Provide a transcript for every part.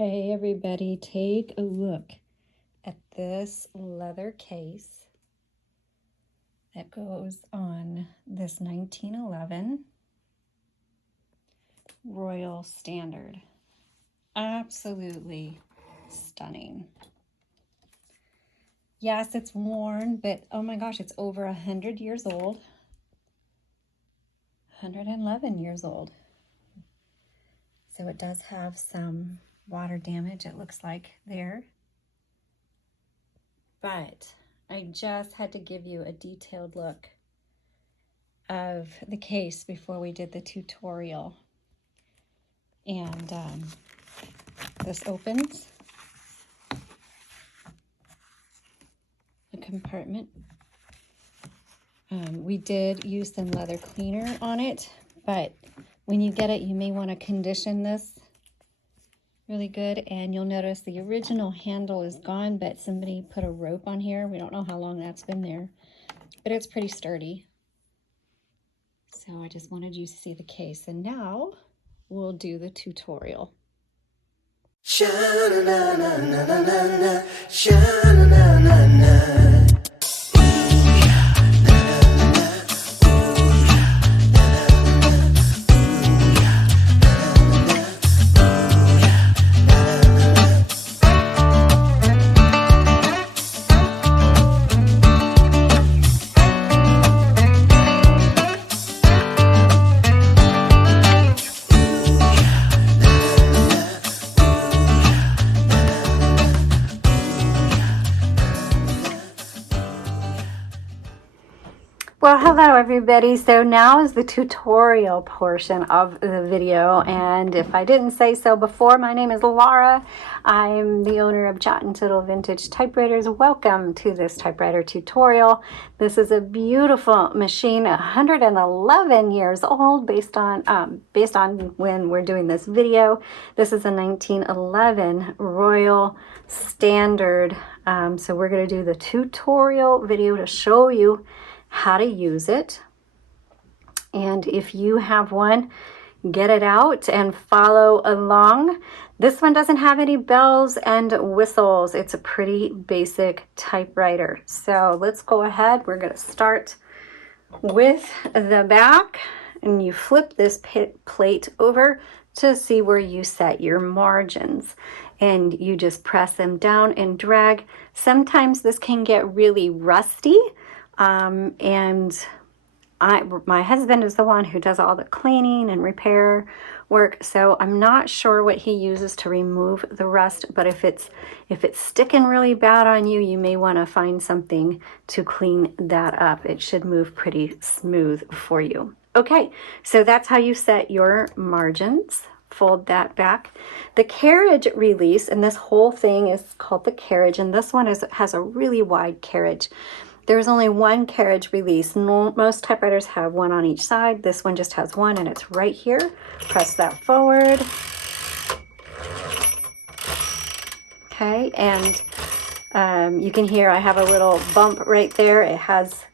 Okay, everybody, take a look at this leather case that goes on this 1911 Royal Standard. Absolutely stunning. Yes, it's worn, but oh my gosh, it's over 100 years old. 111 years old. So it does have some water damage, it looks like there. But I just had to give you a detailed look of the case before we did the tutorial. And this opens the compartment. We did use some leather cleaner on it, but when you get it, you may want to condition this really good. And you'll notice the original handle is gone, but somebody put a rope on here. We don't know how long that's been there, but it's pretty sturdy. So I just wanted you to see the case. And now we'll do the tutorial. Sha-na-na-na-na-na-na, sha-na-na-na-na. Well, hello everybody. So now is the tutorial portion of the video, and if I didn't say so before, my name is Laura. I'm the owner of Jot and Tittle Vintage Typewriters. Welcome to this typewriter tutorial. This is a beautiful machine, 111 years old based on when we're doing this video. This is a 1911 Royal Standard. So we're going to do the tutorial video to show you how to use it. And if you have one, get it out and follow along. This one doesn't have any bells and whistles. It's a pretty basic typewriter. So let's go ahead. We're going to start with the back, and you flip this plate over to see where you set your margins, and you just press them down and drag. Sometimes this can get really rusty. And my husband is the one who does all the cleaning and repair work, so I'm not sure what he uses to remove the rust, but if it's sticking really bad on you, you may want to find something to clean that up. It should move pretty smooth for you. Okay, so that's how you set your margins. Fold that back. The carriage release, and this whole thing is called the carriage, and this one has a really wide carriage. There's only one carriage release. Most typewriters have one on each side. This one just has one, and it's right here. Press that forward. Okay, and you can hear I have a little bump right there. It has,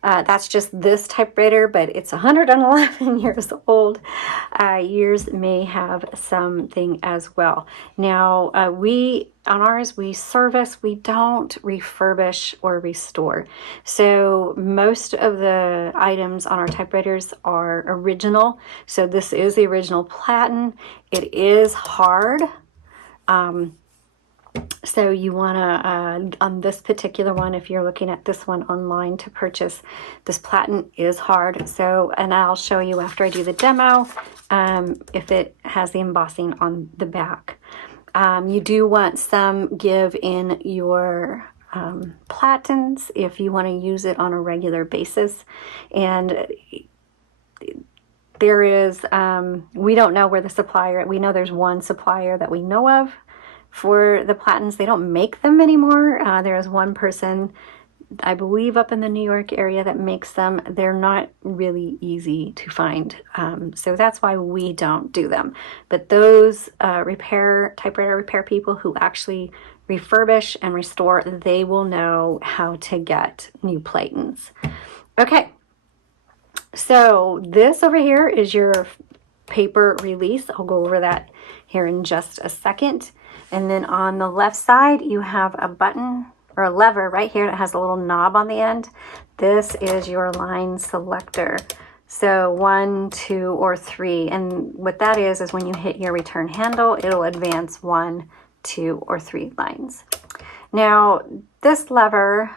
that's just this typewriter, but it's 111 years old. Yours may have something as well. Now, on ours, we service, we don't refurbish or restore. So most of the items on our typewriters are original. So this is the original platen. It is hard. So you want to, on this particular one, if you're looking at this one online to purchase, this platen is hard. So, and I'll show you after I do the demo, if it has the embossing on the back. You do want some give in your platens if you want to use it on a regular basis. And there is, we don't know where the supplier, we know there's one supplier that we know of for the platens. They don't make them anymore. There is one person, I believe, up in the New York area that makes them. They're not really easy to find. So that's why we don't do them. But those typewriter repair people who actually refurbish and restore, they will know how to get new platens. Okay. So this over here is your paper release. I'll go over that here in just a second. And then on the left side, you have a button or a lever right here that has a little knob on the end. This is your line selector. So 1, 2, or 3. And what that is when you hit your return handle, it'll advance 1, 2, or 3 lines. Now, this lever,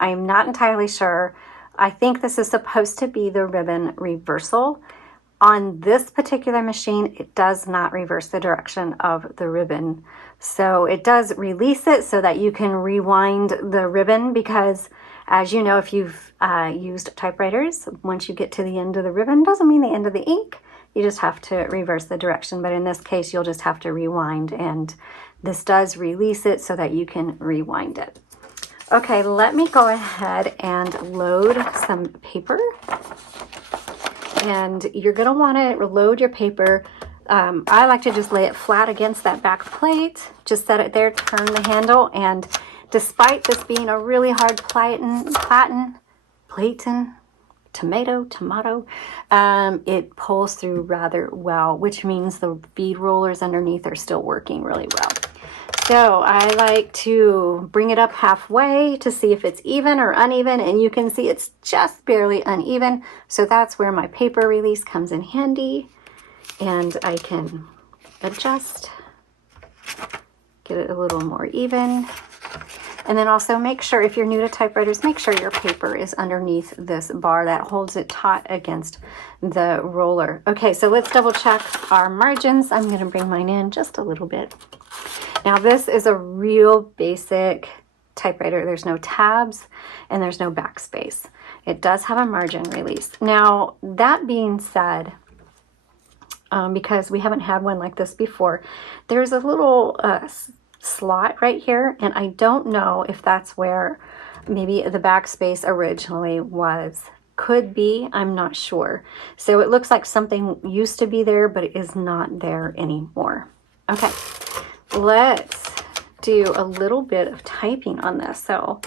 I'm not entirely sure. I think this is supposed to be the ribbon reversal. On this particular machine, it does not reverse the direction of the ribbon. So it does release it so that you can rewind the ribbon, because as you know, if you've used typewriters, once you get to the end of the ribbon, doesn't mean the end of the ink. You just have to reverse the direction. But in this case, you'll just have to rewind, and this does release it so that you can rewind it. Okay, let me go ahead and load some paper. And you're going to want to load your paper. I like to just lay it flat against that back plate. Just set it there, turn the handle, and despite this being a really hard tomato, it pulls through rather well, which means the bead rollers underneath are still working really well. So I like to bring it up halfway to see if it's even or uneven, and you can see it's just barely uneven. So that's where my paper release comes in handy, and I can adjust, get it a little more even. And then also make sure, if you're new to typewriters, make sure your paper is underneath this bar that holds it taut against the roller. Okay, so let's double check our margins. I'm going to bring mine in just a little bit. Now this is a real basic typewriter. There's no tabs and there's no backspace. It does have a margin release. Now that being said, because we haven't had one like this before, there's a little slot right here, and I don't know if that's where maybe the backspace originally was. Could be, I'm not sure. So it looks like something used to be there, but it is not there anymore. Okay, let's do a little bit of typing on this. So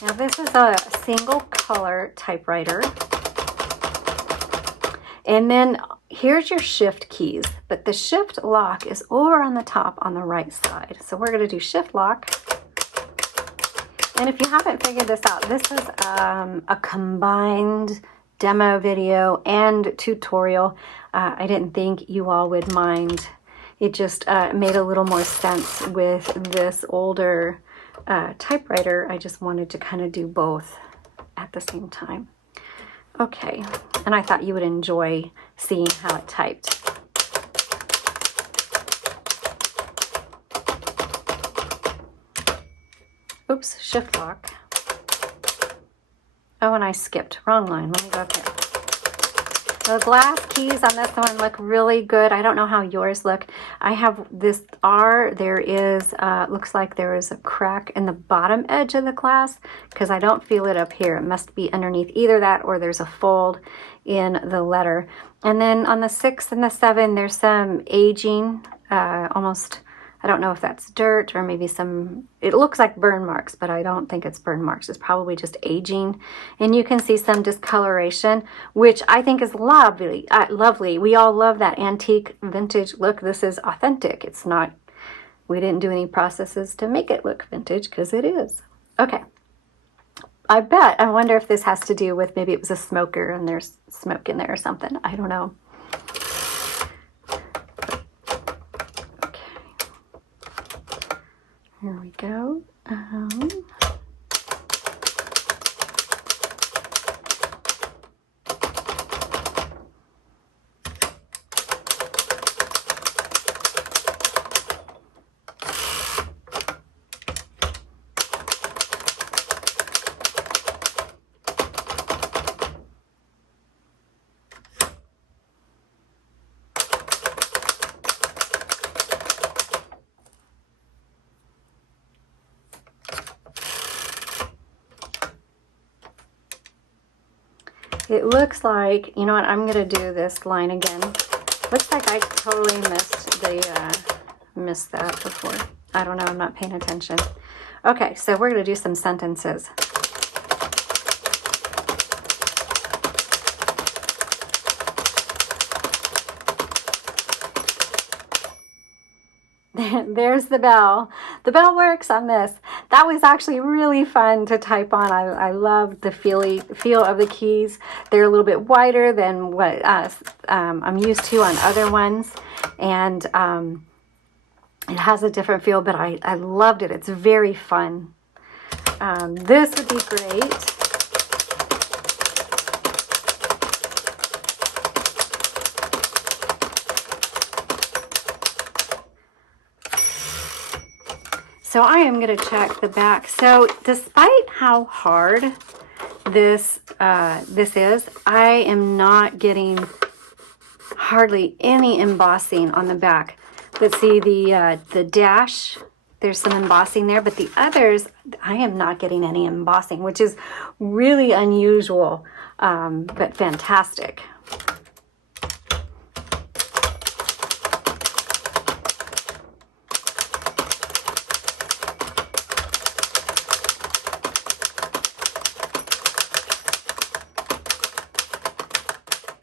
now this is a single color typewriter. And then here's your shift keys, but the shift lock is over on the top on the right side. So we're going to do shift lock. And if you haven't figured this out, this is a combined demo video and tutorial. I didn't think you all would mind. It just made a little more sense with this older typewriter. I just wanted to kind of do both at the same time. Okay, and I thought you would enjoy seeing how it typed. Oops, shift lock. Oh, and I skipped. Wrong line. Let me go up here. The glass keys on this one look really good. I don't know how yours look. I have this R. There is, looks like there is a crack in the bottom edge of the glass because I don't feel it up here. It must be underneath either that or there's a fold in the letter. And then on the 6 and the 7, there's some aging, almost, I don't know if that's dirt or maybe some, it looks like burn marks, but I don't think it's burn marks. It's probably just aging. And you can see some discoloration, which I think is lovely. Lovely. We all love that antique vintage look. This is authentic. It's not, we didn't do any processes to make it look vintage because it is. Okay. I wonder if this has to do with maybe it was a smoker and there's smoke in there or something. I don't know. Here we go. It looks like, you know what, I'm going to do this line again. Looks like I totally missed that before. I don't know, I'm not paying attention. Okay, so we're going to do some sentences. there's the bell. The bell works on this. That was actually really fun to type on. I love the feel of the keys. They're a little bit wider than what I'm used to on other ones. And it has a different feel, but I loved it. It's very fun. This would be great. So I am going to check the back. So despite how hard this is, I am not getting hardly any embossing on the back. Let's see, the dash, there's some embossing there, but the others, I am not getting any embossing, which is really unusual, but fantastic.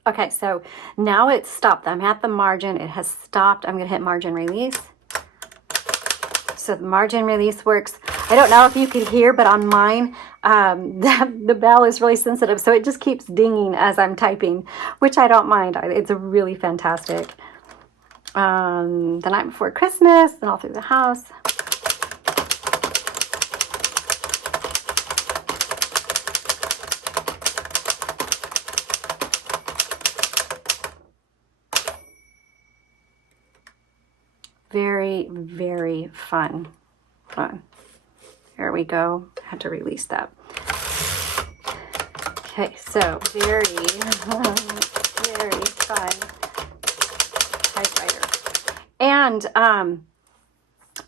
Okay, so now it's stopped. I'm at the margin. It has stopped. I'm going to hit margin release. So the margin release works. I don't know if you could hear, but on mine, the bell is really sensitive. So it just keeps dinging as I'm typing, which I don't mind. It's really fantastic. The night before Christmas and all through the house. Very, very fun. There we go. I had to release that. Okay, so very, very fun typewriter. And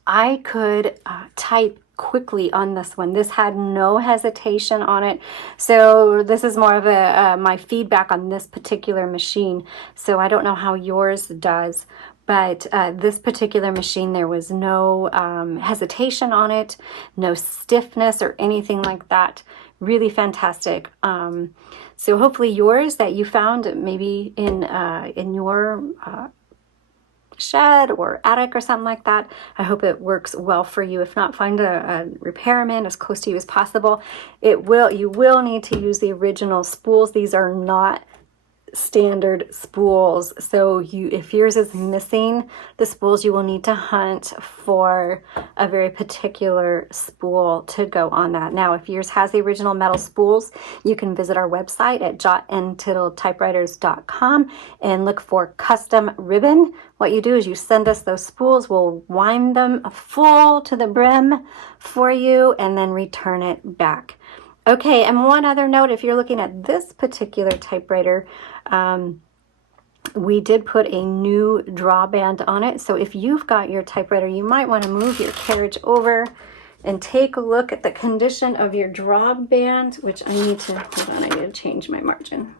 I could type quickly on this one. This had no hesitation on it. So this is more of my feedback on this particular machine. So I don't know how yours does. But this particular machine, there was no hesitation on it, no stiffness or anything like that. Really fantastic. So hopefully yours that you found maybe in your shed or attic or something like that, I hope it works well for you. If not, find a repairman as close to you as possible. You will need to use the original spools. These are not standard spools, so if yours is missing the spools, you will need to hunt for a very particular spool to go on that. Now, if yours has the original metal spools, you can visit our website at jotandtittletypewriters.com and look for custom ribbon. What you do is you send us those spools, we'll wind them full to the brim for you and then return it back. Okay, and one other note, if you're looking at this particular typewriter, we did put a new drawband on it. So if you've got your typewriter, you might want to move your carriage over and take a look at the condition of your drawband, which I need to, hold on, I need to change my margin.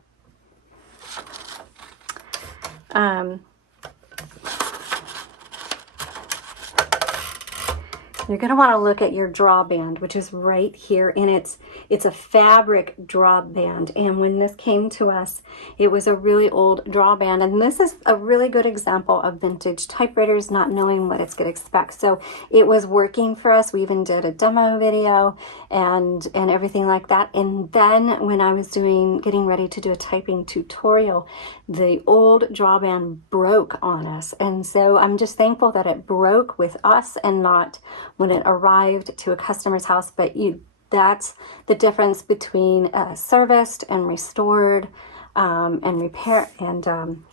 You're going to want to look at your drawband, which is right here, and it's a fabric drawband. And when this came to us, it was a really old drawband, and this is a really good example of vintage typewriters not knowing what it's going to expect. So it was working for us. We even did a demo video and everything like that. And then when I was getting ready to do a typing tutorial, the old drawband broke on us, and so I'm just thankful that it broke with us and not when it arrived to a customer's house. But that's the difference between serviced and restored and repair and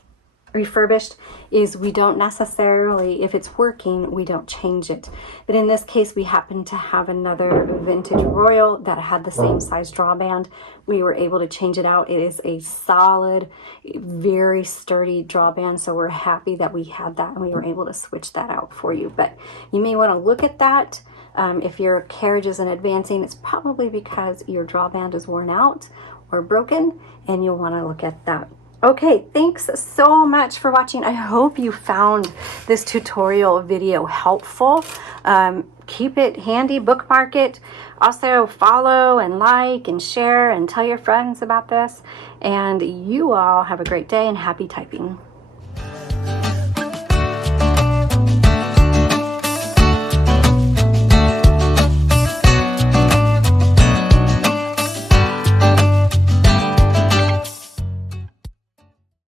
refurbished, is we don't necessarily, if it's working, we don't change it. But in this case, we happen to have another vintage Royal that had the same size drawband. We were able to change it out. It is a solid, very sturdy drawband, so we're happy that we had that and we were able to switch that out for you. But you may want to look at that. If your carriage isn't advancing, it's probably because your drawband is worn out or broken, and you'll want to look at that. Okay, thanks so much for watching. I hope you found this tutorial video helpful. Keep it handy, bookmark it. Also follow and like and share and tell your friends about this. And you all have a great day and happy typing.